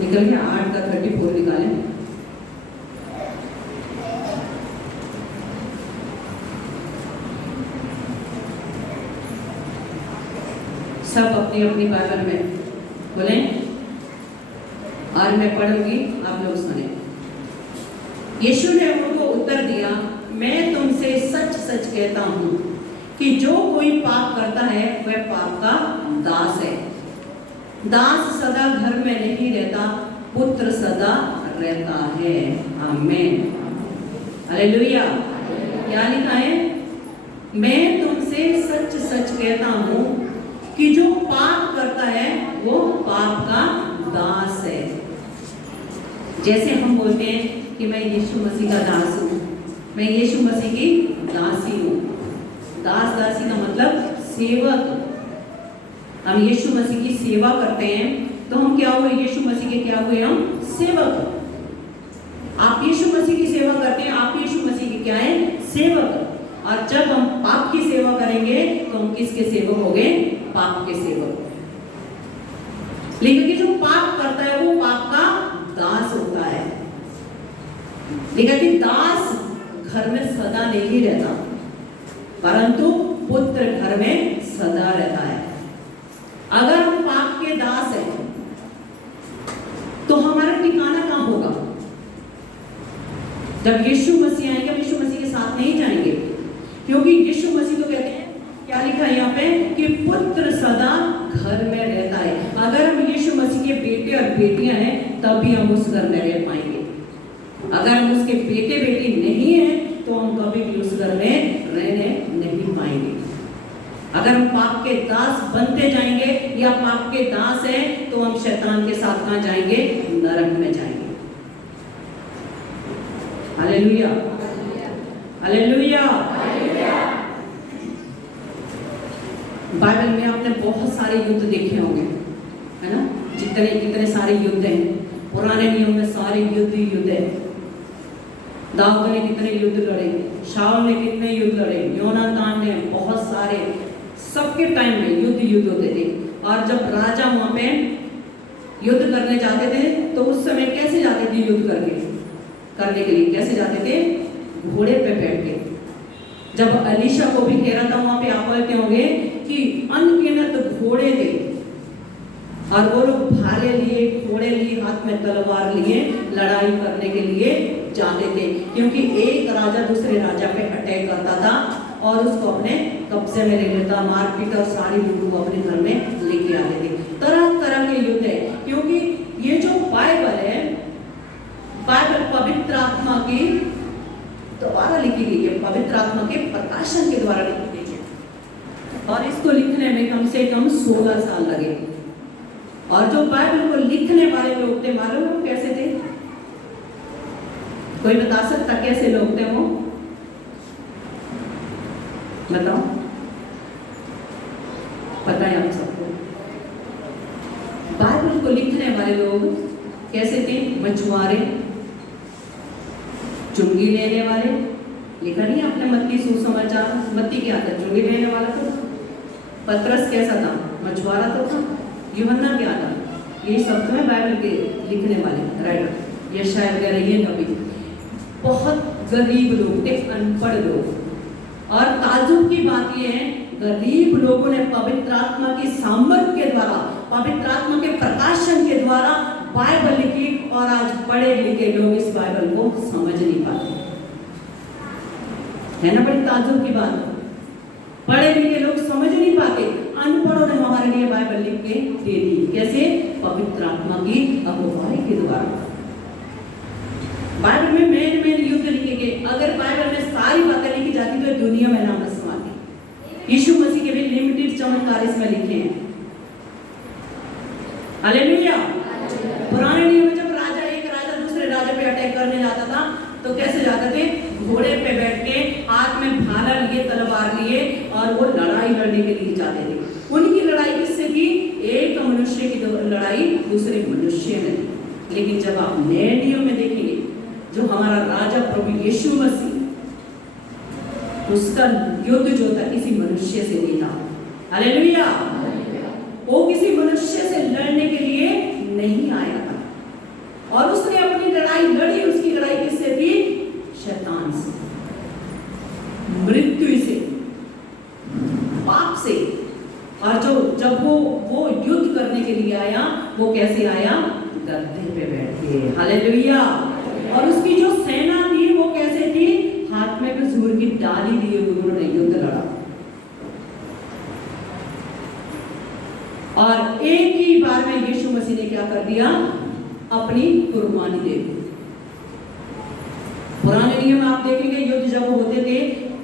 निकल गया। 8 का 34 निकालें। सब अपनी अपनी बाइबल में बोलें और मैं पढ़ूंगी, आप लोग सुने। यीशु ने उनको उत्तर दिया, मैं तुमसे सच सच कहता हूं कि जो कोई पाप करता है वह पाप का दास है। दास सदा घर में नहीं रहता, पुत्र सदा रहता है। आमीन, हालेलुया। क्या लिखा है? मैं तुमसे सच सच कहता हूं कि जो पाप करता है वो पाप का दास है। जैसे हम बोलते हैं कि मैं यीशु मसीह का दास हूं, मैं यीशु मसीह की दासी हूं। दास दासी का मतलब सेवक। हम यीशु मसीह की सेवा करते हैं तो हम क्या हुए? यीशु मसीह के क्या हुए? हम सेवक। आप यीशु मसीह की सेवा करते हैं, आप यीशु मसीह के क्या है? सेवक। और जब हम पाप की सेवा करेंगे तो हम किसके सेवक हो गए? पाप के सेवक। लेकिन कि जो पाप करता है वो पाप का दास होता है। लेकिन कि दास घर में सदा नहीं रहता, परंतु पुत्र घर में सदा रहता है। अगर हम पाप के दास हैं तो हमारा ठिकाना कहां होगा? जब यीशु मसीह आएंगे, हम यीशु मसीह के साथ नहीं जाएंगे, क्योंकि यीशु मसीह तो कहते हैं, क्या लिखा है यहाँ पे, कि पुत्र सदा घर में रहता है। अगर हम यीशु मसीह के बेटे और बेटियां हैं तभी हम उस घर में रह पाएंगे। अगर हम उसके बेटे बेटी नहीं हैं तो हम कभी भी उस घर में रहने नहीं पाएंगे। अगर हम पाप के दास बनते जाएंगे या पाप के दास हैं तो हम शैतान के साथ कहां जाएंगे? नरक में जाएंगे। Hallelujah, hallelujah. बाइबल में आपने बहुत सारे युद्ध देखे होंगे, है ना? जितने सारे युद्ध हैं, पुराने नियम में सारे युद्ध है। दाऊद ने कितने युद्ध लड़े, शाऊल ने कितने युद्ध लड़े, योनातान ने बहुत सारे, सबके टाइम में युद्ध होते थे। और जब राजा वहां पे युद्ध करने जाते थे तो उस समय कैसे जाते थे? युद्ध करने के लिए कैसे जाते थे? घोड़े पे बैठ के। जब अलीशा को भी घेरा था वहां पे, आप बोलते होंगे कि अनगिनत घोड़े थे और वो लोग भाले लिए, घोड़े लिए, हाथ में तलवार लिए लड़ाई करने के लिए जाते थे, क्योंकि एक राजा दूसरे राजा पे अटैक करता था और उसको अपने कब्जे में ले लेता, मारपीट और सारी लूट को अपने घर में लेके आते थे। तरह तरह के युद्ध है, क्योंकि ये जो बाइबल है, बाइबल पवित्र आत्मा की द्वारा लिखी गई है, पवित्र आत्मा के प्रकाशन के द्वारा लिखी गई है। और इसको लिखने में कम से कम 16 साल लगे। और जो बाइबल को लिखने वाले लोग थे, मालूम है कैसे थे? कोई बता सकता कैसे लोग थे वो? बताओ, पता है आप सबको? बाइबल को लिखने वाले लोग कैसे थे? मछुआरे, चुंगी लेने वाले। लिखा नहीं आपने मत्ती सुसमाचार? मत्ती क्या था? चुंगी लेने वाला था। पतरस कैसा था? मछुआरा तो था। यूहन्ना क्या था? ये सब तो है बाइबल के लिखने वाले राइटर, यशायाह वगैरह, ये नबी। बहुत गरीब लोग थे, अनपढ़ लोग। और ताज्जुब की बात यह है, गरीब लोगों ने पवित्र आत्मा की सामर्थ के द्वारा, पवित्र आत्मा के प्रकाशन के द्वारा बाइबल लिखी, और आज पढ़े लिखे लोग इस बाइबल को समझ नहीं पाते, है ना? बड़ी ताज्जुब की बात। पढ़े लिखे लोग समझ नहीं पाते, अनपढ़ों ने हमारे लिए बाइबल लिख के दे दी। कैसे? पवित्र आत्मा की अगुवाई के द्वारा। बाइबल में मेन युद्ध लिखे गए। अगर बाइबल में सारी बातें लिखी जाती तो दुनिया में नाम समाती। यीशु मसीह के भी लिमिटेड चमत्कार इसमें लिखे हैं। हालेलुया। पुराने नियम में जब एक राजा दूसरे राजा पे अटैक करने जाता था तो कैसे जाते थे? घोड़े पे बैठ के, हाथ में भाला लिए, तलवार लिए, और वो लड़ाई लड़ने के लिए जाते थे। उनकी लड़ाई किससे थी? एक मनुष्य की लड़ाई दूसरे मनुष्य में थी। लेकिन जब आप नए नियम में देखेंगे, जो हमारा राजा प्रभु यीशु मसीह, उसका युद्ध जो था किसी मनुष्य से नहीं था। हालेलुया। वो किसी मनुष्य से लड़ने के लिए नहीं आया था, वो कैसे आया? गद्दे पे बैठ के। हालेलुया। और उसकी जो सेना थी वो कैसे थी? हाथ में खजूर की डाली लिए उन्होंने युद्ध लड़ा और एक ही बार में यीशु मसीह ने क्या कर दिया? अपनी कुर्बानी दे दी। पुराने नियम आप देखेंगे युद्ध जब होते थे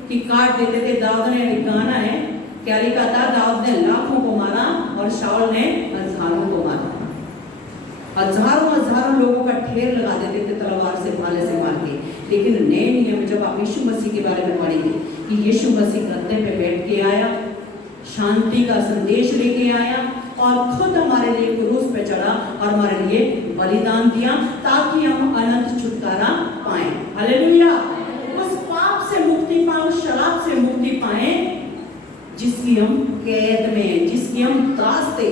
कि काट देते थे। दाऊद ने एक गाना है, क्या लिखा था? दाऊद ने लाखों को मारा और शाऊल ने हजारों को मारा। हजारों हजारों लोगों का ढेर लगा देते थे तलवार से, भाले से मार के। लेकिन नए नियम में जब आप यीशु मसीह के बारे में पढ़ेंगे कि यीशु मसीह गद्दे पे बैठ के आया, शांति का संदेश लेके आया और खुद हमारे लिए क्रूस पे चढ़ा और हमारे लिए बलिदान दिया ताकि हम अनंत छुटकारा पाएं। हालेलुया। उस पाप से मुक्ति पाएं, उस शराब से मुक्ति पाएं जिसकी हम कैद में, जिसकी हम दास थे।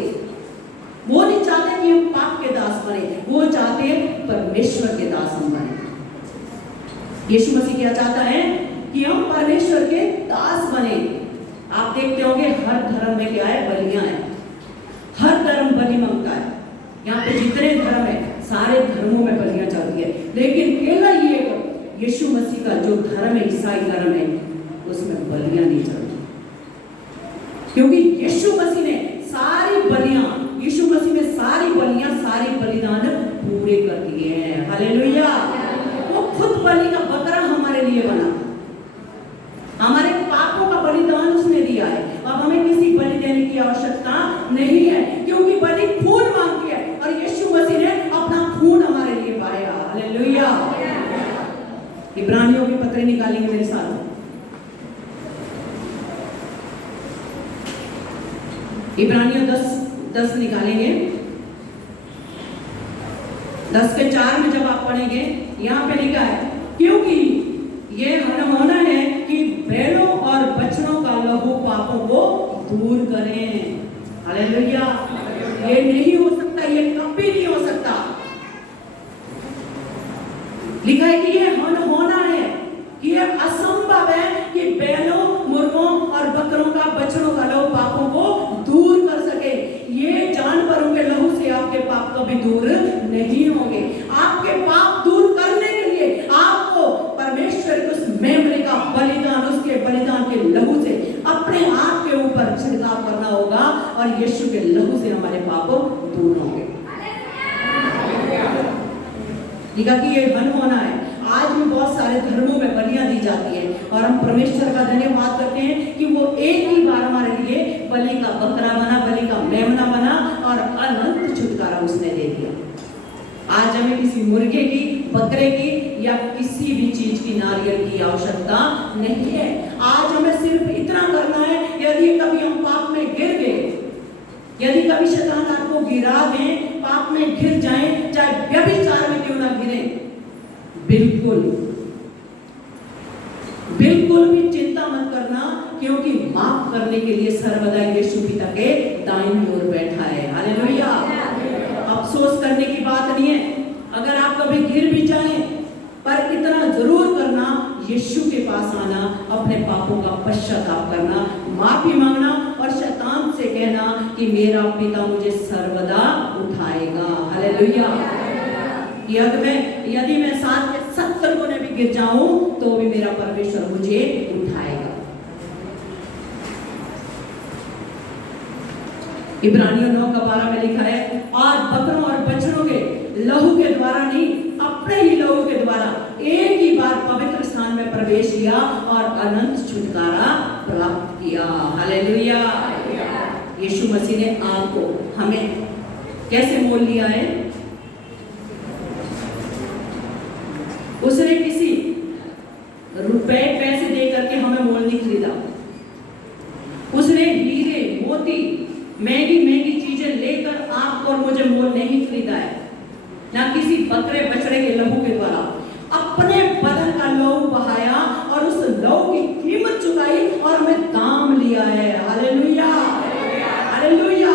वो नहीं चाहते कि हम पाप के दास बने, वो चाहते परमेश्वर के दास हम बने। यीशु मसीह क्या चाहता है? कि हम परमेश्वर के दास बने। आप देखते होंगे हर धर्म में क्या है? बलियां है। हर धर्म बलि मांगता है। यहाँ पे जितने धर्म है सारे धर्मों में बलियां चलती है, लेकिन केवल ये यीशु मसीह का जो धर्म है, ईसाई धर्म है, उसमें बलियां नहीं चलती। क्योंकि यीशु मसीह ने सारी बलियां, यीशु मसीह ने सारी बलियां, सारी बलिदान पूरे कर दिए हैं। हालेलुया। वो खुद बलि का बकरा हमारे लिए बना, हमारे पापों का बलिदान उसने दिया है। अब हमें किसी बलि देने की आवश्यकता नहीं है, क्योंकि बलि खून मांगती है और यीशु मसीह ने अपना खून हमारे लिए बहाया। हालेलुया। इब्रानियों की पत्री निकालेंगे मेरे साथ। इब्रानियों 10 निकालेंगे। 10:4 में जब आप पढ़ेंगे, यहाँ पे लिखा है, क्योंकि ये होना है कि बैलों और बछड़ों का लहू पापों को दूर करें। हालेलुया। ये नहीं हो सकता, ये कभी नहीं हो सकता। लिखा है कि ये होना है, कि ये असंभव है कि बैलों, मुर्गों और बकरों का, बछड़ों का लहू पापों को दूर कर सके। ये जानवरों के लहू से आपके पाप कभी दूर नहीं होंगे। आपके पाप दूर करने के लिए आपको परमेश्वर के उस मेमने का बलिदान, उसके बलिदान के लहू से अपने आप के ऊपर छिड़काव करना होगा और यीशु के लहू से हमारे पाप दूर होंगे। लिखा कि ये होना है। आज भी बहुत सारे धर्मों में बलियां दी जाती है और हम परमेश्वर का धन्यवाद करते हैं कि वो एक ही बार हमारे लिए बलि का बकरा बना, बलि का मेमना बना और अनंत छुटकारा उसने दे दिया। आज हमें किसी मुर्गे की, बकरे की या किसी भी चीज की, नारियल की आवश्यकता नहीं है। आज हमें सिर्फ इतना करना है, यदि कभी हम पाप में गिर गए, यदि कभी शैतान आपको गिरा दे, पाप में गिर जाएं, चाहे व्यभिचार में क्यों ना गिरे, बिल्कुल भी चिंता मत करना, क्योंकि माफ करने के लिए सर्वदा यीशु पिता के दाहिनी ओर बैठा है। हालेलुया। अफसोस करने की बात नहीं है अगर आप कभी गिर भी जाएं, पर इतना जरूर करना, यीशु के पास आना, अपने पापों का पश्चाताप करना, माफी मांगना और शैतान से कहना कि मेरा पिता मुझे सर्वदा उठाएगा। हालेलुया। यदि मैं 7 के 70 गुने भी गिर जाऊं तो भी मेरा परमेश्वर मुझे उठाएगा। इब्रानियों 9:12 में लिखा है, और बकरों और बछड़ों के लहू के द्वारा नहीं, अपने ही लहू के द्वारा एक ही बार पवित्र स्थान में प्रवेश किया और अनंत छुटकारा प्राप्त किया। हालेलुया। यीशु मसीह ने आपको, हमें कैसे मोल लिया है? उसने किसी रुपए पैसे दे करके हमें मोल नहीं खरीदा। उसने हीरे, मोती, महंगी चीजें लेकर आपको और मुझे मोल नहीं खरीदा है, ना किसी बकरे बछड़े के लहू के द्वारा। अपने बदन का लहू बहाया और उस लहू की कीमत चुकाई और हमें दाम लिया है। हालेलुया। हालेलुया।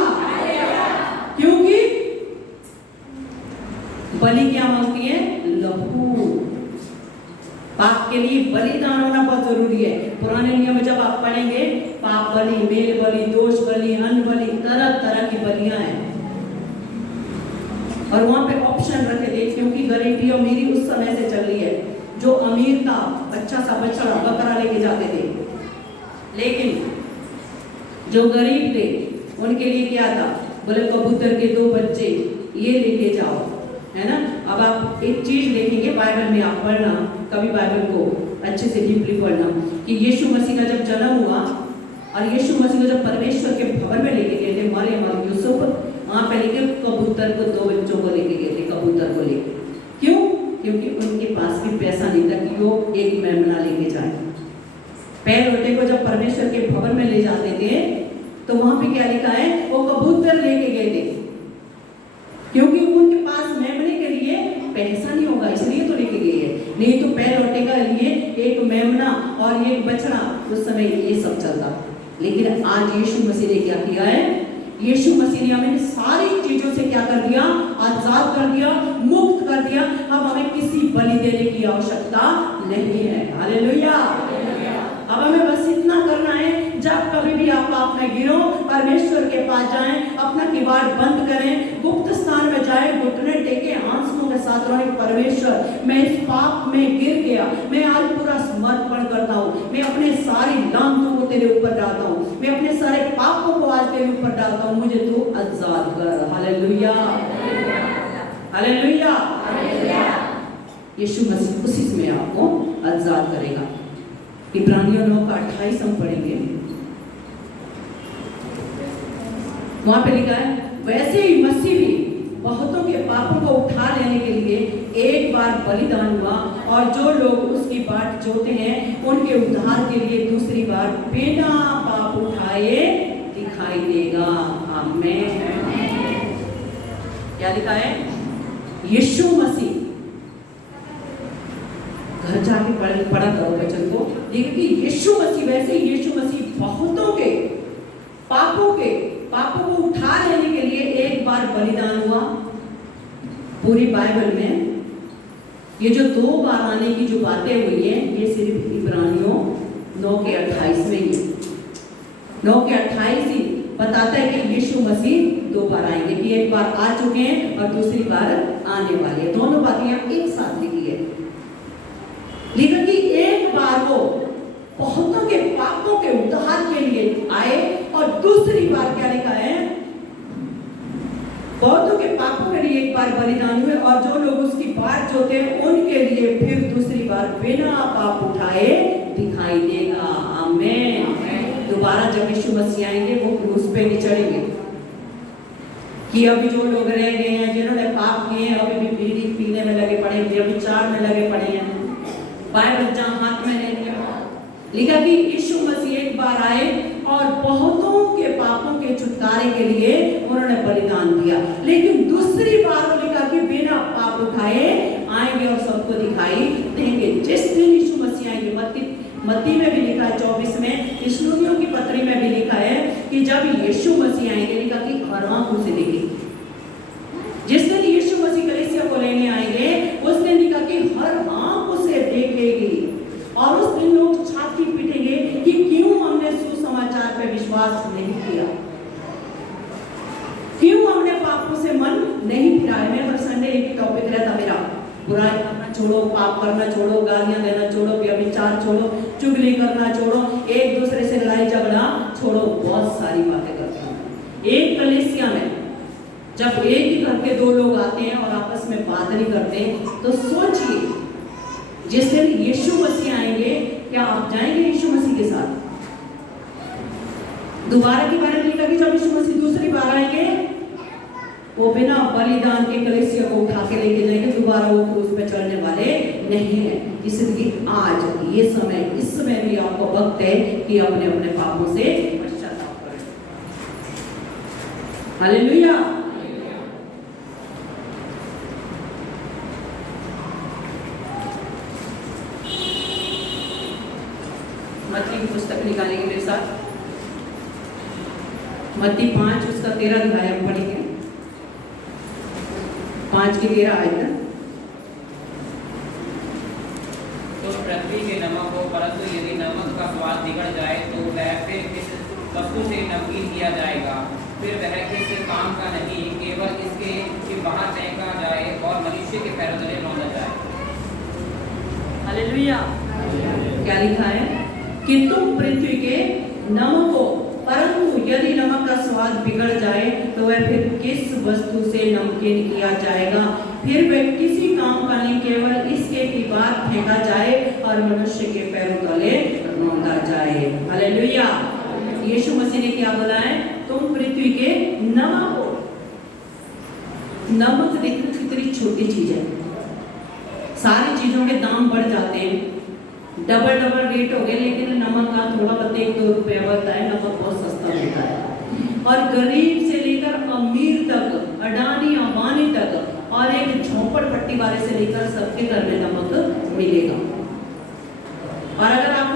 क्योंकि बलि क्या मांगती है? लहू। पाप के लिए बलिदान होना बहुत जरूरी है। पुराने नियम में जब आप पढ़ेंगे, पाप बलि, मेल बलि, दोष बलि, अन्न बलि, तरह तरह की बलियां हैं। और वहां पे ऑप्शन रखे थे, क्योंकि गरीबी अमीरी उस समय से चल रही है। जो अमीर था अच्छा सा बछड़ा बकरा लेके जाते थे, लेकिन जो गरीब थे उनके लिए क्या था, बोले कबूतर के 2 बच्चे ये लेके जाओ, है ना। अब आप एक चीज देखेंगे बाइबल में, आप पढ़ना कभी बाइबल को अच्छे से डीपली पढ़ना, कि यीशु मसीह का जब जन्म हुआ और यीशु मसीह को जब परमेश्वर के भवन में लेके गए थे मरियम और यूसुफ, वहां पे लेके कबूतर को 2 बच्चों को लेके गए थे, कबूतर को लेके। क्यों? क्योंकि उनके पास भी पैसा नहीं था कि वो एक मेमना लेके जाए। पहलौठे को जब परमेश्वर के भवन में ले जाते थे तो वहां पे क्या लिखा है, वो कबूतर लेके गए थे, क्योंकि उनके पास मेमने के लिए पैसा नहीं होगा, इसलिए तो लेके गए हैं। नहीं तो पहलौठे के लिए एक मेमना और एक बछड़ा, उस समय ये सब चलता। लेकिन आज यीशु मसीह ने क्या किया है, यीशु मसीह ने हमें सारी चीजों से क्या कर दिया, आजाद कर दिया, मुक्त कर दिया। अब हमें किसी बलि देने की आवश्यकता नहीं है। हालेलुया। अब हमें बस इतना करना है, जब कभी भी आप पाप में गिरो, परमेश्वर के पास जाएं, अपना किवाड़ बंद करें, गुप्त स्थान में जाएं, घुटने टेके आंसुओं के साथ रोएं, परमेश्वर मैं इस पाप में गिर गया, मैं आज पूरा समर्पण करता हूँ, मैं अपने सारी लांतों को तेरे ऊपर डालता हूँ, मैं अपने सारे पापों को आज तेरे ऊपर डालता हूँ, मुझे तू आजाद कर। Hallelujah, hallelujah. यीशु मसीह उसी में आपको आजाद करेगा। इब्रानियों 9:28 हम पढ़ेंगे, वहां पे लिखा है, वैसे ही मसीह भी बहुतों के पापों को उठा लेने के लिए एक बार बलिदान हुआ, और जो लोग उसकी बाट जोते हैं उनके उद्धार के लिए दूसरी बार बिना पाप उठाए दिखाई देगा। आमीन। क्या लिखा है, यीशु मसीह, घर जाके पढ़ा करो वचन को, देखिए कि यीशु मसीह, वैसे यीशु मसीह बहुतों के पापों को उठा लेने के लिए एक बार बलिदान हुआ। पूरी बाइबल में ये जो 2 बार आने की जो बातें हुई है, ये सिर्फ इब्रानियों 9:28 में ही, 9:28 ही बताता है कि यीशु मसीह 2 बार आएंगे, कि एक बार आ चुके हैं और दूसरी बार आने वाले हैं। दोनों बातें यहाँ एक साथ लिखी है, लेकिन कि एक बार वो बहुतों के पापों के उद्धार के लिए आए, और दूसरी बार क्या लिखा है, बहुतों के पापों के लिए एक बार बलिदान हुए, और जो लोग उसकी बाट जोते हैं उनके लिए फिर दूसरी बार बिना पाप उठाए दिखाई देगा। आमीन। दोबारा जब यीशु मसीह आएंगे वो क्रूस पे नहीं चढ़ेंगे, कि अभी जो लोग रह गए हैं, जिन्होंने पाप किए हैं, अभी भी बीड़ी पीने में लगे पड़े हैं, अभी चार में लगे पड़े हैं, बाइबल जहां हाथ में नहीं लिखा कि यीशु मसीह एक बार आए और बहुतों के पापों के छुटकारे के लिए उन्होंने बलिदान दिया, लेकिन दूसरी बार लिखा कि बिना पाप उठाए आएंगे और सबको दिखाई देंगे। जिस दिन यीशु मसीह आएंगे, मत्ती में भी लिखा है 24 में, इस्राएलियों की पत्री में भी लिखा है कि जब यीशु मसीह आएंगे, लिखा कि हर आंखों से देखेंगे। जिस दिन यीशु मसीह कलीसिया को लेने आएंगे, उस दिन लिखा कि हर आंखों से देखेगी, और उस दिन लोग छाती पीटेंगे कि क्यों हमने सुसमाचार पे विश्वास नहीं किया, क्यों हमने पापों से मन नहीं फिराया। मैं हर संडे एक टॉपिक रहता मेरा, बुराई करना छोड़ो, पाप करना छोड़ो, गालियां देना छोड़ो, व्यभिचार छोड़ो, चुगली करना छोड़ो, एक दूसरे से लड़ाई झगड़ा छोड़ो, बहुत सारी बातें करते हैं। एक कलीसिया में जब एक ही घर के 2 लोग आते हैं और आपस में बात नहीं करते, तो सोचिए जिस दिन यीशु मसीह आएंगे, क्या आप जाएंगे यीशु मसीह के साथ? दोबारा के बारे में लिखा कि जब यीशु मसीह दूसरी बार आएंगे, वो बिना बलिदान के कलीसिया को उठा के लेके जाएंगे, दोबारा वो क्रूस पे चढ़ने वाले नहीं है। इसलिए आज ये समय, इस समय भी आपको वक्त है कि अपने अपने पापों से पश्चाताप करें। हालेलुया। मत्ती की पुस्तक निकालेंगे मेरे साथ, मत्ती 5 उसका 13 अध्याय हम पढ़ेंगे, 5 की 13 आयत। तो पृथ्वी के नमक हो, परंतु यदि नमक का स्वाद बिगड़ जाए तो वह फिर किस वस्तु से नमकीन किया जाएगा, फिर वह किसी काम का नहीं, केवल इसके कि बाहर फेंका जाए और मनुष्य के पैरों तले रौंदा जाए। हालेलुया। क्या लिखा है कि तुम पृथ्वी के नमक हो, परंतु यदि नमक का स्वाद बिगड़ जाए तो वह फिर किस वस्तु से नमकीन किया जाएगा? फिर वह किसी काम का नहीं, केवल इसके कि बाहर फेंका जाए और मनुष्य के पैरों तले रौंदा जाए। हालेलुया। यीशु मसीह ने क्या बोला है? तुम पृथ्वी के नमक हो। नमक देखो कितनी छोटी चीज है। सारी चीजों के दाम बढ़ जाते हैं, डबल डबल रेट हो गए, लेकिन नमक का थोड़ा बहुत 1-2 रुपया बढ़ता है। नमक बहुत सस्ता मिलता है और गरीब से लेकर अमीर तक, अडानी अंबानी तक और एक झोपड़पट्टी वाले से लेकर सबके घर में नमक मिलेगा। और अगर आप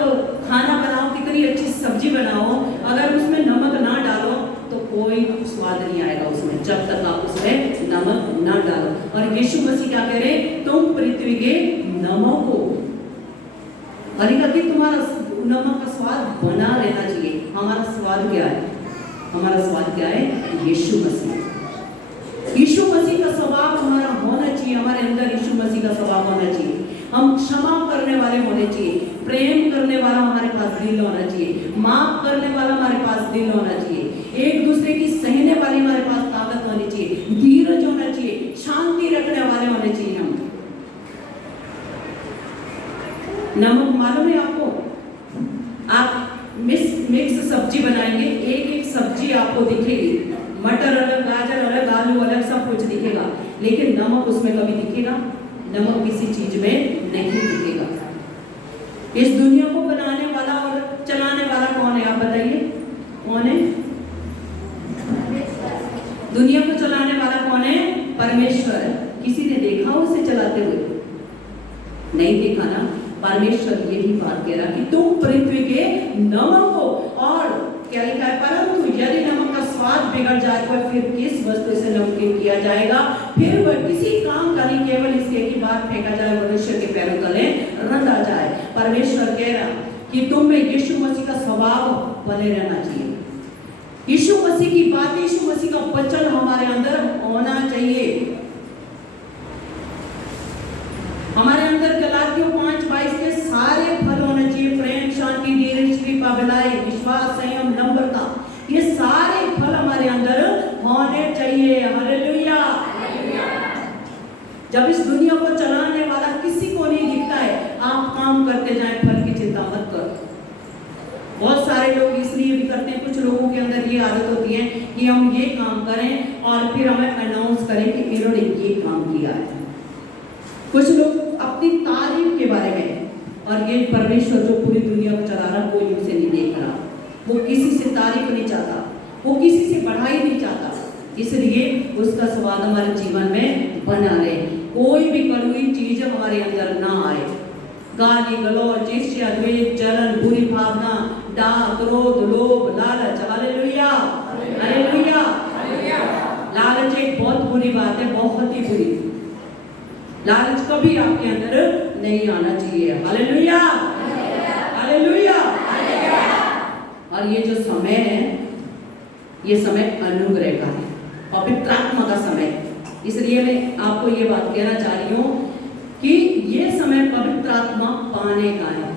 खाना बनाओ, कितनी अच्छी सब्जी बनाओ, अगर उसमें नमक ना डालो तो कोई स्वाद नहीं आएगा उसमें, जब तक आप उसमें नमक ना डालो। और यीशु मसीह क्या कह रहे? तुम पृथ्वी के नमक हो। और कि तुम्हारा नमक का स्वाद बना रहना चाहिए। हमारा स्वाद क्या है? हमारा स्वाद क्या है? यीशु मसीह। यीशु मसीह का स्वभाव हमारा होना चाहिए। हमारे अंदर यीशु मसीह का स्वभाव होना चाहिए। हम क्षमा करने वाले होने चाहिए, प्रेम करने वाला हमारे पास दिल होना चाहिए, माफ करने वाला हमारे पास दिल होना चाहिए, एक दूसरे की सहने वाली हमारे पास ताकत होनी चाहिए, धीरज होना चाहिए, शांति रखने वाले होने चाहिए। हम नमक मालूम है आपको? आप मिक्स सब्जी बनाएंगे, एक सब्जी आपको दिखेगी, मटर अलग, गाजर अलग, आलू अलग, सब कुछ दिखेगा, लेकिन नमक उसमें कभी दिखेगा? नमक किसी चीज में नहीं दिखेगा। इस दुनिया को बनाने वाला और चलाने वाला कौन है? आप बताइए, कौन है? दुनिया को चलाने वाला कौन है? परमेश्वर। किसी ने देखा उसे चलाते हुए? नहीं देखा ना। परमेश्वर यही बात कह रहा कि तुम पृथ्वी के नमक हो। और क्या लिखा है? परंतु यदि नमक का स्वाद बिगड़ जाए तो फिर किस वस्तु से नमकीन किया जाएगा? फिर वह किसी काम का नहीं, केवल इसके कि बाहर फेंका जाए, मनुष्य के पैरों तले रंधा जाए। परमेश्वर कह रहा कि तुम में यीशु मसीह का स्वभाव बने रहना चाहिए। यीशु मसीह की बात, यीशु मसीह का वचन हमारे अंदर होना चाहिए। हमारे अंदर गलातियों 5:22 के सारे फल होने चाहिए। प्रेम, शांति, धीरज, कृपा, भलाई, विश्वास, संयम, नम्रता, ये सारे फल हमारे अंदर होने चाहिए। हालेलुया। जब इस दुनिया को चलाने वाला किसी को नहीं दिखता है, आप काम करते जाएं, फल की चिंता मत करो। बहुत सारे लोग इसलिए भी करते हैं, कुछ लोगों के अंदर ये आदत होती है कि हम ये काम करें और फिर हमें अनाउंस करें कि इन्होंने ये काम किया है। कुछ लोग अपनी तारीफ के बारे में, और ये परमेश्वर जो पूरी दुनिया को चला रहा, कोई उसे नहीं देख रहा, वो किसी से तारीफ नहीं चाहता, वो किसी से बढ़ाई नहीं चाहता, इसलिए उसका स्वाद हमारे जीवन में बना रहे। कोई भी कड़वी चीज हमारे अंदर ना आए। गाली गलौज, ईर्ष्या, द्वेष, जलन, बुरी भावना, डाह, क्रोध, लोभ, लालच। Hallelujah, hallelujah. लालच एक बहुत बुरी बात है, बहुत ही बुरी। लालच कभी आपके अंदर नहीं आना चाहिए। Hallelujah, hallelujah. और ये जो समय है, ये समय अनुग्रह का है, पवित्र आत्मा का समय। इसलिए मैं आपको ये बात कहना चाह रही हूँ कि ये समय पवित्र आत्मा पाने का है।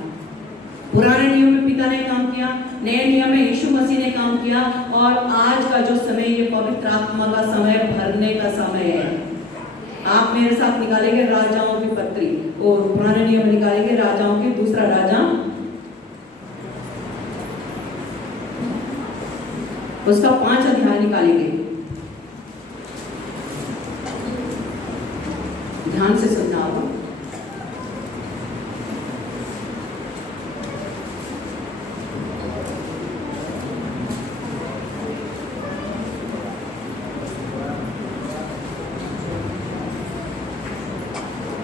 पुराने नियम में पिता ने काम किया, नए नियम में यीशु मसीह ने काम किया, और आज का जो समय, ये पवित्र आत्मा का समय, भरने का समय है। आप मेरे साथ निकालेंगे राजाओं की पत्री, और पुराने नियम निकालेंगे राजाओं की, दूसरा राजा उसका 5 अध्याय निकालेंगे। ध्यान से सुनना होगा।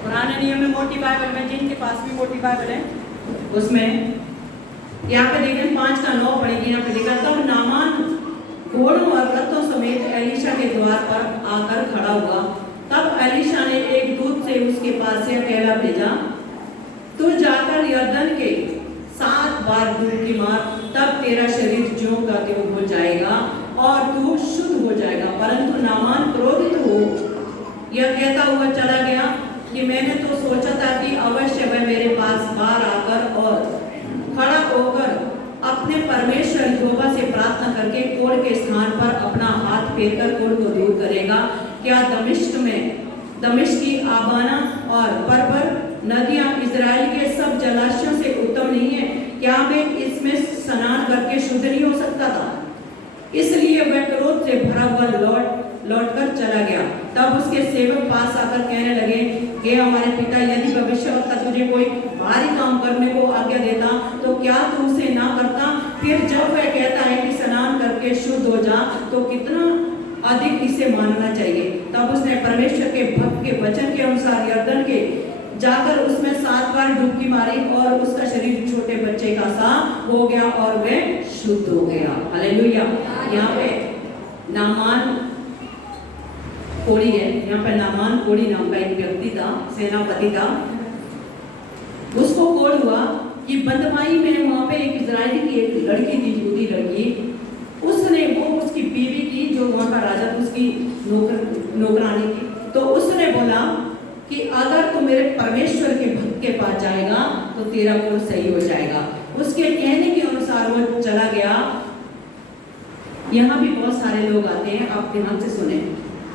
पुराने नियम में मोटी बाइबल में, जिनके पास भी मोटी बाइबल है, उसमें यहाँ पे देखें 5:9 पढ़ेगी। यहाँ पे देखा, तब नामान घोड़ों और रथों समेत एलीशा के द्वार पर आकर खड़ा हुआ। तब एलीशा ने एक दूत से उसके पास से अकेला भेजा, तू जाकर यरदन के 7 बार डुबकी मार, तब तेरा शरीर ज्यों का त्यों हो जाएगा और तू शुद्ध हो जाएगा। परंतु नामान क्रोधित हो यह कहता हुआ चला गया कि मैंने तो सोचा था कि अवश्य वह मेरे पास बाहर आकर और खड़ा होकर अपने परमेश्वर यहोवा से प्रार्थना करके कोढ़ के स्थान पर अपना हाथ फेरकर कोढ़ को दूर करेगा। क्या दमिश्क की आबाना और परबर नदियां इजराइल के सब जलाशयों से उत्तम नहीं है? क्या मैं इसमें स्नान करके शुद्ध नहीं हो सकता था? इसलिए वह क्रोध से भरा हुआ लौटकर चला गया। तब उसके सेवक पास आकर कहने लगे, हे हमारे पिता, यदि भविष्यवक्ता तुझे कोई भारी काम करने को आज्ञा देता तो क्या तू उसे ना करता? फिर जब वह कहता है कि स्नान करके शुद्ध हो जा, तो कितना अधिक इसे मानना चाहिए। तब उसने परमेश्वर के भक्त के वचन के अनुसार यरदन के जाकर उसमें 7 बार डुबकी मारी और उसका शरीर छोटे बच्चे का सा हो गया और वह शुद्ध हो गया। हालेलुया। यहाँ पे नामान कोढ़ी है, यहाँ पे नामान कोढ़ी नाम का एक व्यक्ति था, सेनापति था। उसको कोढ़ हुआ कि बदमाई में वहां पे एक इजरायली की एक लड़की थी, यहूदी लड़की, उसने वो उसकी बीवी की, जो वहां का राजा था, उसकी नौकरानी थी। तो उसने बोला कि अगर तू मेरे परमेश्वर के भक्त के पास जाएगा तो तेरा कोढ़ सही हो जाएगा। उसके कहने के अनुसार वो चला गया। यहाँ भी बहुत सारे लोग आते हैं, आप ध्यान से सुने।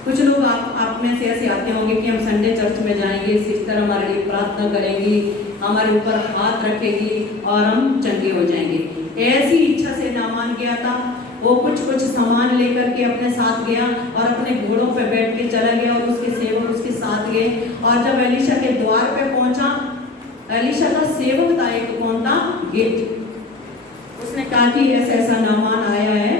कुछ लोग आप में से ऐसे आते होंगे कि हम संडे चर्च में जाएंगे, सिस्टर हमारे लिए प्रार्थना करेंगी, हमारे ऊपर हाथ रखेगी और हम चंगे हो जाएंगे। ऐसी इच्छा से नामान गया था। वो कुछ सामान लेकर के अपने साथ गया और अपने घोड़ों पे बैठ के चला गया और उसके सेवक उसके साथ गए। और जब एलीशा के द्वार पे पहुंचा, एलीशा का सेवक था एक, कौन था? गेट। उसने कहा कि ऐसा नामान आया है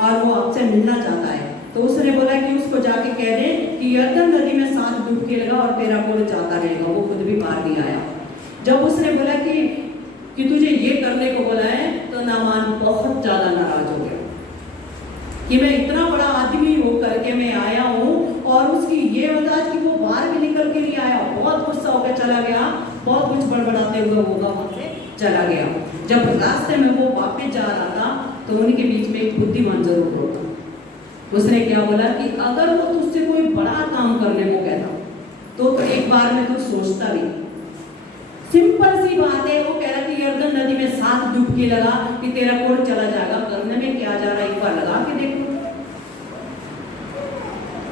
और वो आपसे मिलना चाहता है। तो उसने बोला कि उसको जाके कह दे कि यरदन नदी में 7 डुबकी लगा और तेरा कोढ़ जाता रहेगा। वो खुद भी पार नहीं आया। जब उसने बोला कि तुझे ये करने को बोला है, तो नामान बहुत ज्यादा नाराज हो गया कि मैं इतना बड़ा आदमी हो करके मैं आया हूँ और उसकी ये बता कि वो बाहर भी निकल के नहीं आया। बहुत गुस्सा होकर चला गया, बहुत कुछ बड़बड़ाते हुए होगा वहां से चला गया। जब रास्ते में वो वापस जा रहा था तो उनके बीच में एक बुद्धिमान जरूर होता। उसने क्या बोला कि अगर वो तुझसे कोई बड़ा काम करने को कहता तो एक बार में तू सोचता भी। सिंपल सी बात है। वो कह रहा कि यरदन नदी में 7 डुबकी लगा कि तेरा कोढ़ चला जाएगा। करने में क्या जा रहा है, एक बार लगा के देखो।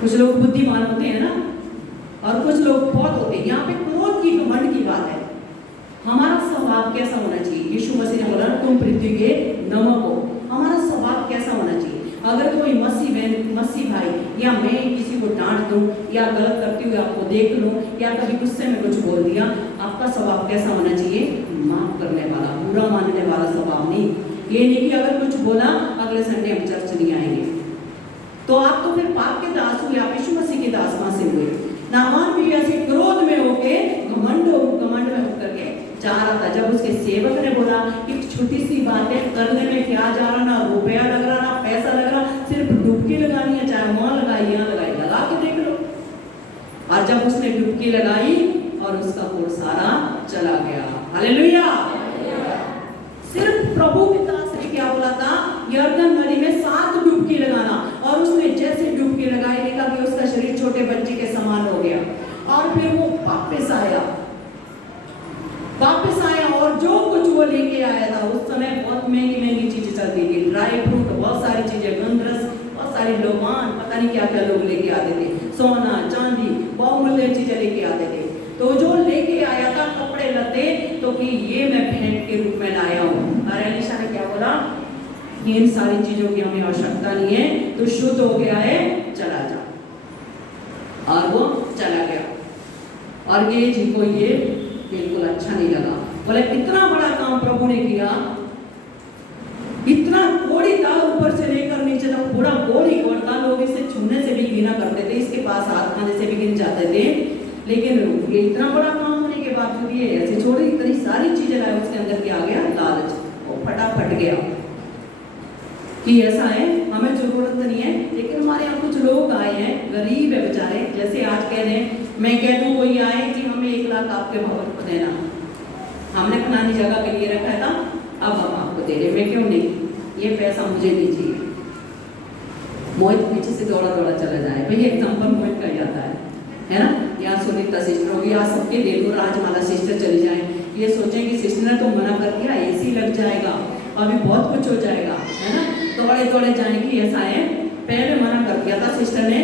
कुछ लोग बुद्धिमान होते हैं ना, और कुछ लोग बहुत होते हैं। यहाँ पे क्रोध की घमंड की बात है। हमारा स्वभाव कैसा होना चाहिए? यीशु मसीह ने बोला तुम पृथ्वी के नमक हो। हमारा स्वभाव कैसा होना चाहिए? अगर कोई मसीह भाई या मैं किसी को डांट दूं या गलत करते हुए आपको देख लूं या कभी गुस्से में कुछ बोल दिया, आपका स्वभाव कैसा होना चाहिए? माफ करने वाला, बुरा मानने वाला स्वभाव नहीं। ये नहीं कि अगर कुछ बोला अगले संडे हम चर्च नहीं आएंगे, तो आप तो फिर पाप के दास हुए, आप यीशु मसीह के दास कहां से हुए? नामान भी ऐसे क्रोध में होके घमंड में होकर के जा रहा था। जब उसके सेवक ने बोला कि छोटी सी बातें करने में क्या जा रहा, ना रुपया लग रहा ना पैसा लग रहा, सिर्फ डुबकी लगानी है, चाहे वहां लगाई यहाँ लगाई, लगा के देख लो। और जब उसने डुबकी लगाई और उसका कोढ़ सारा चला गया। हालेलुया। सिर्फ प्रभु के दास ने क्या बोला था? यरदन नदी में 7 डुबकी लगाना। और उसने जैसे डुबकी लगाई, देखा कि उसका शरीर छोटे बच्चे के समान हो गया। और फिर वो वापस आया और जो कुछ वो लेके आया था, उस समय बहुत महंगी चीजें चलती थी, ड्राई फ्रूट, बहुत सारी चीजें, गंधरस, बहुत सारी लोबान, पता नहीं क्या क्या लोग लेके आते थे, सोना चांदी, बहुमूल्य चीजें लेके आते थे। तो जो लेके आया था कपड़े लते, तो कि ये मैं भेंट के रूप में लाया हूँ। और एलीशा ने क्या बोला? इन सारी चीजों की हमें आवश्यकता नहीं है, तो शुद्ध हो गया है, चला जा। और वो चला गया। और गेहजी को ये बिल्कुल अच्छा नहीं लगा। बोले इतना बड़ा काम प्रभु ने किया, इतना कोढ़ी था ऊपर से लेकर नीचे तक, पूरा कोढ़ी था। लोग इसे छूने से भी घृणा करते थे, इसके पास हाथ खाने से भी घिन जाते थे। लेकिन ये इतना बड़ा काम होने के बावजूद ये ऐसे छोड़े, इतनी सारी चीजें लाए। उसके अंदर क्या आ गया? लालच। वो फटाफट गया कि ऐसा है, हमें जरूरत नहीं है। लेकिन हमारे यहाँ कुछ लोग आए हैं, गरीब है बेचारे। जैसे आज कह दें, मैं कह दूं कोई आए कि हमें 1 लाख आपके भवन को देना, हमने फलानी जगह के लिए रखा था, अब हम आपको दे रहे। मैं क्यों नहीं, ये पैसा मुझे दीजिए। मोहित पीछे से दौड़ा दौड़ा चला जाए। भाई एग्जाम्पल मोहित का ही आता है ना। यहाँ सुनीता सिस्टर होगी, यहाँ सबके दे दो, राजमाला सिस्टर चली जाए, ये सोचें कि सिस्टर ने तो मना कर दिया, एसी लग जाएगा, अभी बहुत कुछ हो जाएगा, है ना, दौड़े दौड़े जाएंगी। ऐसा है, पहले मना कर दिया था सिस्टर ने,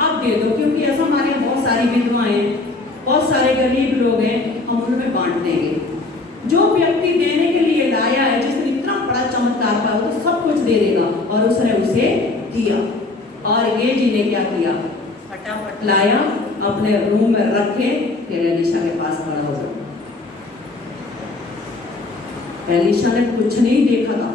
अब दे दो, क्योंकि ऐसा हमारे यहाँ बहुत सारी विधवाएं, बहुत सारे गरीब लोग हैं, हम उनमें बांट देंगे। जो व्यक्ति देने के लिए लाया है, जिसने इतना बड़ा चमत्कार पाया, वो तो सब कुछ दे देगा, और उसने उसे दिया। और ये जी ने क्या किया, फटाफट लाया, अपने रूम में रखे, फिर एलिशा के पास खड़ा हो गया। एलिशा ने कुछ नहीं देखा था,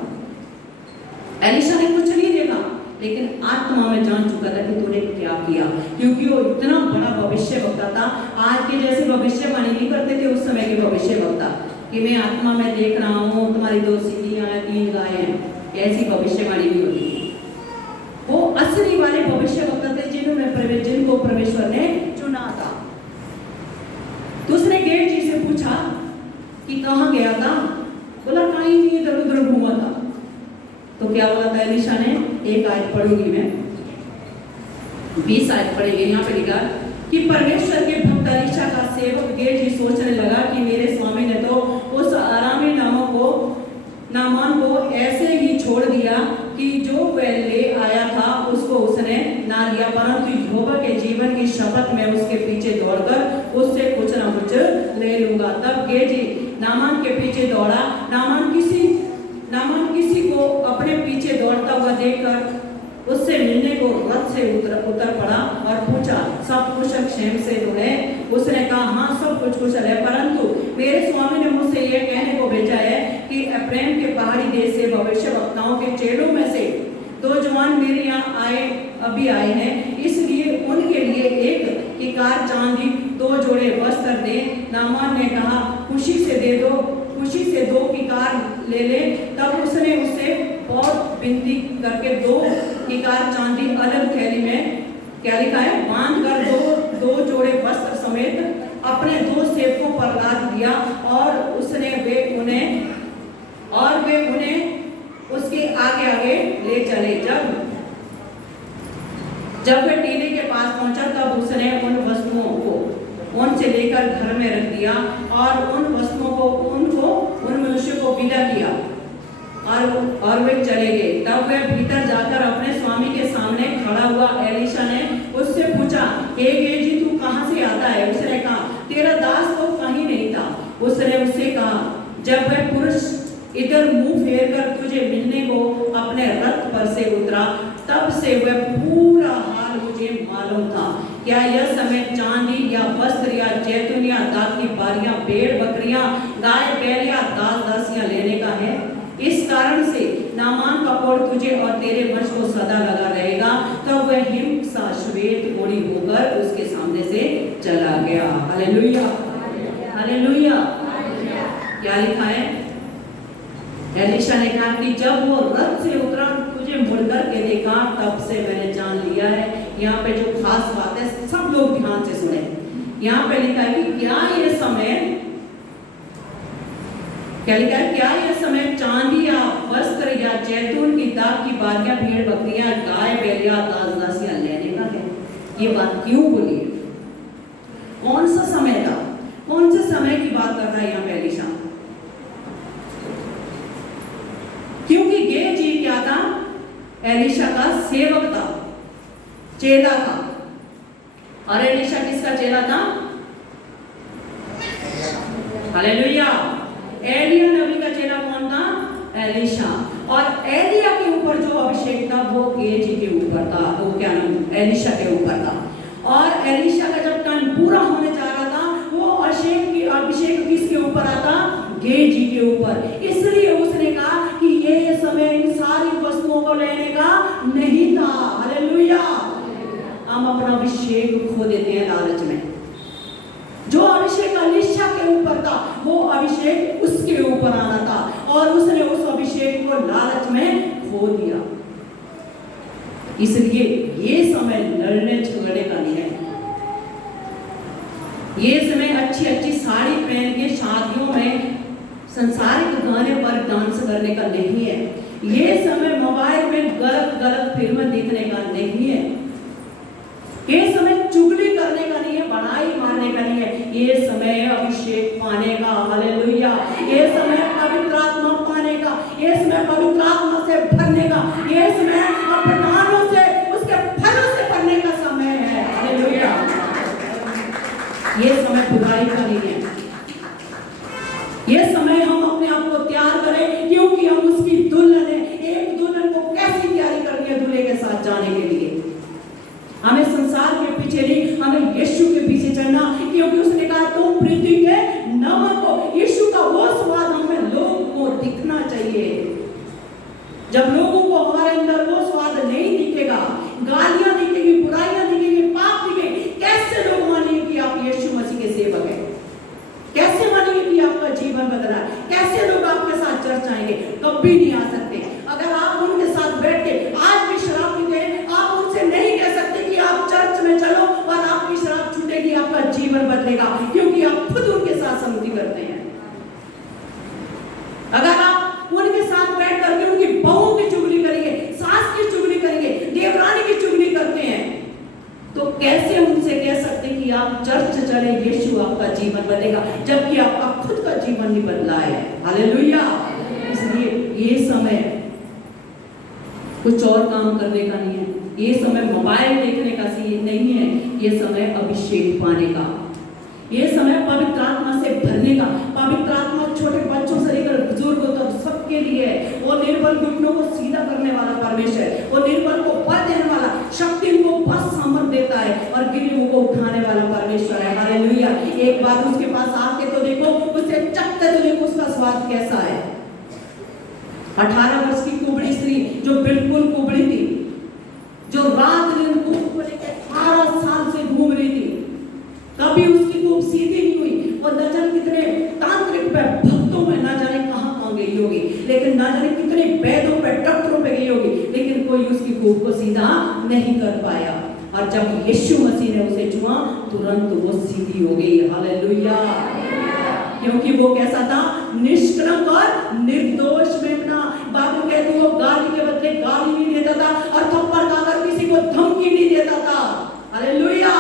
एलिशा ने कुछ नहीं देखा, लेकिन आत्मा में जान चुका था कि तूने क्या किया, क्योंकि वो इतना बड़ा भविष्य वक्ता था। आज के जैसे भविष्यवाणी नहीं करते थे उस समय के भविष्य वक्ता, कि मैं आत्मा में देख रहा हूँ तुम्हारी 2 सीढ़ियां हैं, 3 गायें हैं, ऐसी भविष्यवाणी नहीं होती। वो असली वाले भविष्य वक्ता थे, जिनको परमेश्वर ने चुना था। तो उसने गेट जी से पूछा कि कहाँ गया था, बोला कहीं नहीं, इधर उधर घूमा था। तो क्या बोला था एलिशा ने, एक आयत पढ़ूंगी मैं, 20 आयत पढ़ेंगे। यहाँ पे लिखा कि परमेश्वर के भक्त एलिशा का सेवक गेजी सोचने लगा कि मेरे स्वामी ने तो उस अरामी नामान को ऐसे ही छोड़ दिया कि जो वह ले आया था उसको उसने ना लिया, परंतु यहोवा के जीवन की शपथ में उसके पीछे दौड़कर उससे कुछ ना कुछ ले लूंगा। तब गेजी नामान के पीछे दौड़ा। नामान किसी को अपने पीछे दौड़ता हुआ देखकर उससे मिलने को रथ से उतर पड़ा और पूछा, सब कुशल क्षेम से तो है? उसने कहा, हाँ सब कुछ कुशल है, परंतु मेरे स्वामी ने मुझसे यह कहने को भेजा है कि एफ्राइम के पहाड़ी देश से भविष्यवक्ताओं के चेलों में से 2 जवान मेरे यहाँ अभी आए हैं, इसलिए उनके लिए एक किकार चांदी 2 जोड़े वस्त्र दे। नामान ने कहा, खुशी से दे दो, खुशी से 2 किकार ले ले। तब उसने उससे बहुत विनती करके 2 किकार चांदी अलग थैली में, क्या लिखा है, बांध कर 2 जोड़े वस्त्र समेत अपने 2 सेवकों पर लाद दिया, और वे उन्हें उसके आगे आगे ले चले। जब वे टीले के पास पहुंचा, तब उसने उन वस्तुओं को उनसे लेकर घर में रख दिया, और उन वस्तुओं को उन मनुष्य को विदा किया, और वे चले गए। तब वे भीतर जाकर अपने स्वामी के सामने खड़ा हुआ। एलिशा ने उससे पूछा, हे गेजी तू कहाँ से आता है? उसने कहा, तेरा दास तो कहीं नहीं था। उसने उससे कहा, जब वह पुरुष इधर मुंह फेर कर तुझे मिलने को अपने रथ पर से उतरा, तब से वह पूरा हाल मुझे मालूम था। क्या यह समय चांदी या वस्त्र या जैतून या दाख की बारियां, भेड़ बकरियां, गाय बैल या दास दासियां लेने का है? इस कारण से नामान का कोढ़ तुझे और तेरे वंश को सदा लगा रहेगा। तब वह हिम सा श्वेत घोड़ी होकर उसके सामने से चला गया। Hallelujah, hallelujah. क्या लिखा है? एलिशा ने कहा कि जब वो रथ से उतरा, तुझे मुड़कर के देखा, तब से मैंने जान लिया है। यहाँ पे जो खास बात है, सब लोग ध्यान से सुने। यहाँ पे लिखा है कि क्या ये समय चांदी या वस्त्र या जैतून की दाख की बारियां, भेड़ बकरियां, गाय बैल या दास दासियां लेने का है? ये बात क्यों बोली? कौन सा समय था? कौन से समय की बात कर रहा है यहाँ पे एलिशा? क्योंकि गेजी क्या था? एलिशा का सेवक था, चेला था। और एलिशा किसका चेला था? हालेलुया। एलिया नबी का चेला कौन था? एलिशा। और एलिया के ऊपर जो अभिषेक था वो गेजी के ऊपर था, वो क्या नाम, एलिशा के ऊपर था। और एलिशा का जब टाइम पूरा होने जा रहा था, वो अभिषेक किसके ऊपर आता? गेजी के ऊपर। इसलिए उसने कहा कि ये समय इन सारी वस्तुओं को लेने का नहीं था। हालेलुया। हम अपना अभिषेक खो देते हैं लालच में। जो अभिषेक एलिशा के ऊपर था, वो अभिषेक उसके ऊपर आना था, और उसने उस अभिषेक को लालच में खो दिया। इसलिए ये समय लड़ने झगड़ने का नहीं है। ये समय अच्छी अच्छी साड़ी पहन के शादियों में संसारिक गाने पर डांस करने का नहीं है। ये समय मोबाइल में गलत गलत फिल्में देखने का नहीं है। ये समय चुगली करने का नहीं है, बढ़ाई मारने का नहीं है। ये समय है अभिषेक पाने का। हालेलुया। ये समय पवित्र आत्मा पाने का, ये समय पवित्र आत्मा से भरने का, ये समय प्रधानों से उसके फलों से भरने का समय है। हालेलुया। ये समय बुराई का नहीं है। ये समय हम अपने आप को तैयार करें, क्योंकि हम उसकी दुल्हन है। एक दुल्हन को कैसी तैयारी करनी है दूल्हे के साथ जाने के लिए? हमें संसार के पीछे नहीं, हमें यीशु के पीछे चलना, क्योंकि उसने कहा तुम पृथ्वी के नमक हो। यीशु का वो स्वाद हमें लोगों को दिखना चाहिए। जब लोगों को हमारे अंदर वो स्वाद नहीं दिखेगा, गालियां दिखेगी, बुराइयां दिखेगी, पाप दिखेगी, कैसे लोग मानेंगे कि आप यीशु मसीह के सेवक हैं? कैसे मानेंगे कि आपका जीवन बदला है? कैसे लोग आपके साथ चर्च आएंगे? कभी नहीं आ सकते। अगर आप उनके साथ बैठ के आज भी शराब पीते हैं, आप उनसे नहीं कह सकते कि आप चर्च में चलो और आपकी शराब छूटेगी, आपका जीवन बदलेगा, क्योंकि आप खुद उनके साथ संगति करते हैं। अगर आप उनके साथ बैठ करके उनकी बहू की चुगली करेंगे, सास की चुगली करेंगे, देवरानी की चुगली करते हैं, तो कैसे उनसे कह सकते कि आप चर्च चले, यीशु आपका जीवन बदलेगा, जबकि आपका खुद का जीवन नहीं बदला है। हालेलुया। इसलिए ये समय कुछ और काम करने का नहीं है, ये समय मोबाइल देखने का नहीं है, ये समय अभिषेक पाने का, ये समय पवित्र आत्मा से भरने का। पवित्र आत्मा छोटे बच्चों से लेकर बुजुर्गों तक सबके लिए है। वो निर्बल घुटनों को सीधा करने वाला परमेश्वर है। वो निर्बल को बल देने वाला, शक्ति को बस सामर्थ देता है, और गिरे को उठाने वाला परमेश्वर है। हालेलुया। एक बार उसके पास आके तो देखो, उसे चखते तो देखो उसका स्वाद कैसा है। 18 वर्ष की कुबड़ी स्त्री जो बिल्कुल कुबड़ी थी, जो रात दिन कूप को लेकर 18 साल से घूम रही थी, कभी उसकी कूप सीधी नहीं हुई। और न जाने कितने तांत्रिक पे, भक्तों में ना जाने कहां गई होगी, लेकिन ना जाने कितने वैद्यों पे, डॉक्टरों पे गई होगी, लेकिन कोई उसकी कूप को सीधा नहीं कर पाया। और जब यीशु मसीह ने उसे छुआ, तुरंत वो सीधी हो गई। हालेलुया। क्योंकि वो कैसा था? निष्कलंक और निर्दोष मेमना। बाबू कहते वो गाली के बदले गाली नहीं देता था, और थप्पड़ खाकर किसी को धमकी नहीं देता था। हालेलुया।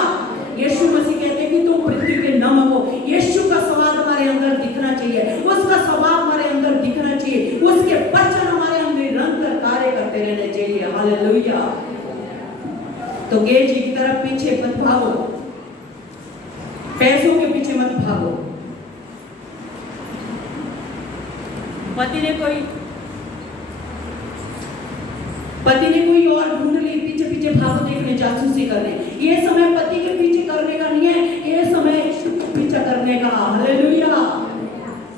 यीशु मसीह कहते हैं कि तुम पृथ्वी के नमक हो। यीशु का स्वाद हमारे अंदर दिखना चाहिए, उसका स्वभाव हमारे अंदर दिखना चाहिए, उसके वचन हमारे अंदर निरंतर कार्य करते रहने चाहिए। हालेलुया। तो गेजी की तरफ पीछे मत भागो, पैसों के पीछे मत भागो। पति ने कोई और ढूंढ ली, पीछे पीछे भागो देखने, जासूसी करने। ये समय पति के पीछे करने का नहीं है, ये समय पीछे करने का। हालेलुया।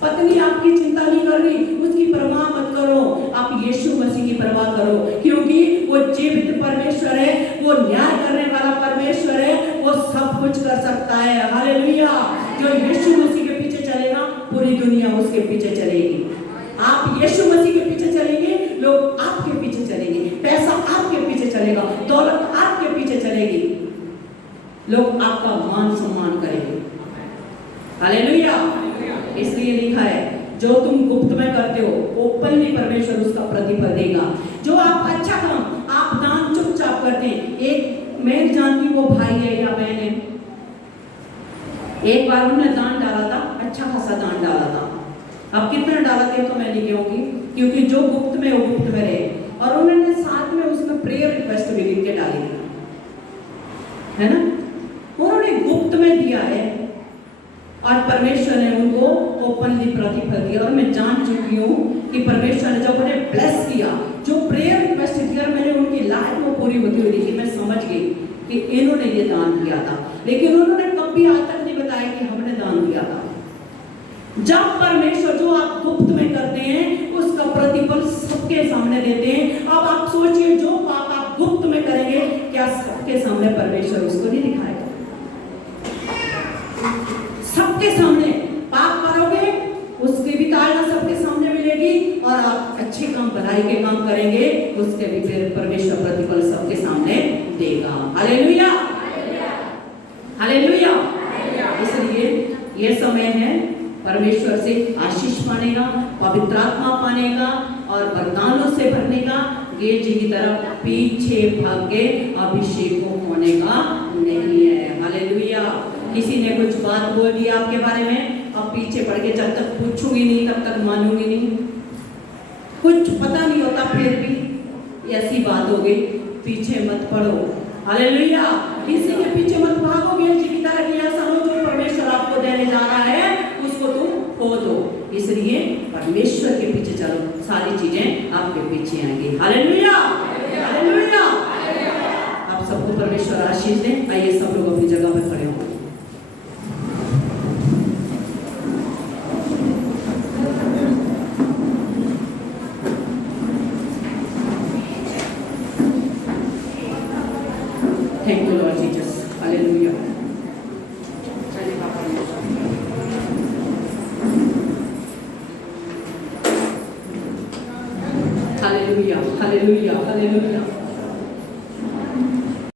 पत्नी आपकी चिंता नहीं कर रही, उसकी परवाह मत करो, आप यीशु मसीह की परवाह करो, क्योंकि वो जीवित परमेश्वर है, वो न्याय करने वाला परमेश्वर है, वो सब कुछ कर सकता है। हालेलुया। जो यीशु मसीह के पीछे चलेगा, पूरी दुनिया उसके पीछे चलेगी। आप यीशु मसीह के पीछे चलेंगे, लोग आपके पीछे चलेंगे, पैसा आपके पीछे चलेगा, दौलत आपके पीछे चलेगी, लोग आपका मान सम्मान करेंगे। हालेलुया। इसलिए लिखा है, जो तुम गुप्त में करते हो, ओपनली परमेश्वर उसका प्रतिफल देगा। जो आप अच्छा काम, आप दान चुपचाप करते हैं। एक मैं जानती वो भाई है या बहन है, एक बार उन्होंने दान डाला था, अच्छा खासा दान डाला था। अब कितना डाला थे तो मैं नहीं कहूंगी, क्योंकि जो गुप्त में वो गुप्त में रहे। और उन्होंने साथ में उसमें प्रेयर रिक्वेस्ट भी लिख के डाली थी, है ना। उन्होंने गुप्त में दिया है और परमेश्वर ने उनको ओपनली प्रतिफल दिया। और मैं जान चुकी हूँ कि परमेश्वर ने जब उन्हें ब्लेस किया, जो प्रेयर रिक्वेस्ट दिया, मैंने उनकी लाइफ में पूरी होती हुई देखी, मैं समझ गई कि इन्होंने ये दान किया था। लेकिन उन्होंने कभी आज तक नहीं बताया कि हमने दान दिया था। जब परमेश्वर जो आप गुप्त में करते हैं, उसका प्रतिफल सबके सामने देते हैं। अब आप सोचिए, जो पाप आप गुप्त में करेंगे, क्या सबके सामने परमेश्वर उसको नहीं दिखाएगा? सबके सामने पाप करोगे, उसके भी ताड़ना सबके सामने मिलेगी, और आप अच्छे काम, भलाई के काम करेंगे, उसके भी फिर परमेश्वर प्रतिफल सबके सामने देगा। हालेलुया। हालेलुया। इसलिए ये समय है परमेश्वर से आशीष पाने का, पवित्र आत्मा पाने का, और वरदानों से भरने का, गेट जी की तरफ पीछे भाग के अभिषेकों होने का नहीं है। हालेलुया। किसी ने कुछ बात बोल दी आपके बारे में, अब पीछे पड़ के जब तक पूछूंगी नहीं तब तक मानूंगी नहीं। कुछ पता नहीं होता फिर भी ऐसी बात हो गई, पीछे मत पड़ो। हालेलुया। किसी के पीछे मत भागो, गेट जी की तरह किया समझो जो परमेश्वर आपको देने जा रहा है उसको तुम खो दो। इसलिए परमेश्वर के पीछे चलो, सारी चीजें आपके पीछे आएंगी। Hallelujah, hallelujah. आप सबको परमेश्वर आशीष दे। आइए सब लोग अपनी जगह पर खड़े हो। Thank you Lord Jesus. Hallelujah. Hallelujah, hallelujah, hallelujah.